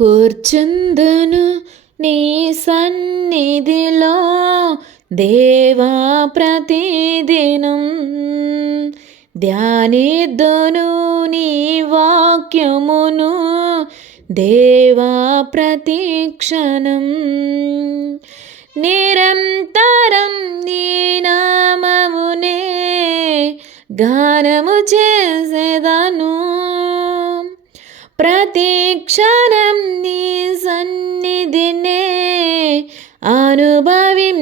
కూర్చుందును నీ సన్నిధిలో దేవా ప్రతిదినం. ధ్యానిద్దును నీ వాక్యమును దేవా ప్రతిక్షణం. నిరంతరం నీ నామమునే గానము చేసేదను. ప్రతిక్షణం నీ సన్నిధినే అనుభవించెదను.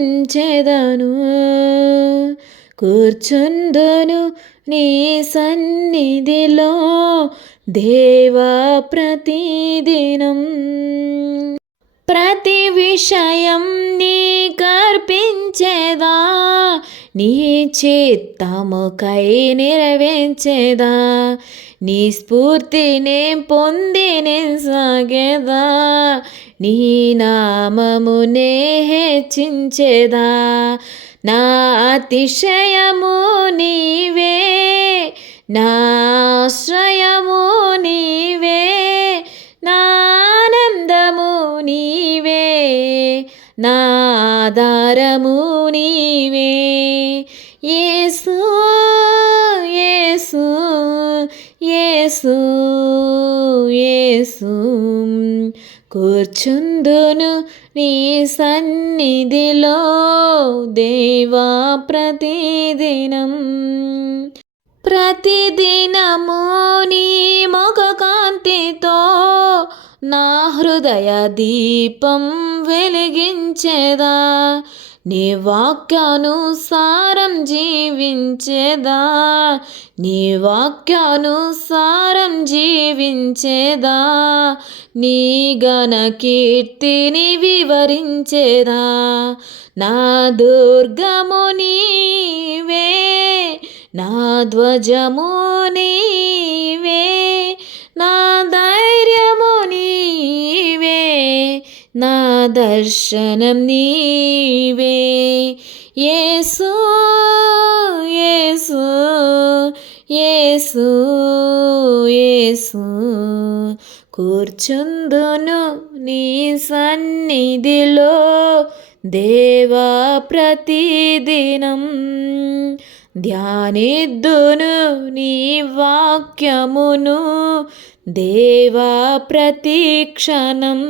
కూర్చుందును నీ సన్నిధిలో దేవా ప్రతిదినం. ప్రతి విషయం నీ కర్పించే నీ చిత్తముకై నెరవేర్చేదా? నీ స్ఫూర్తినే పొంది నేను సాగేదా? నీ నామమునే హెచ్చించేదా? నా అతిశయము నీవే నా నా ఆధారము నీవే. యేసు యేసు యేసు యేసు. కూర్చుందును నీ సన్నిధిలో దేవా ప్రతిదినం. ప్రతిదినము నీ ముఖ కాంతితో నా హృదయ దీపం వెలిగించేదా? నీ వాక్యానుసారం జీవించేదా? నీ వాక్యానుసారం జీవించేదా? నీ గణ కీర్తిని వివరించేదా? నా దుర్గము నీవే నా ధ్వజము నీవే నా నా దర్శనం నీవే. యేసు యేసు యేసు యేసు. కూర్చుందును నీ సన్నిధిలో దేవా ప్రతిదినం. ధ్యానిద్దును నీ వాక్యమును దేవా ప్రతిక్షణం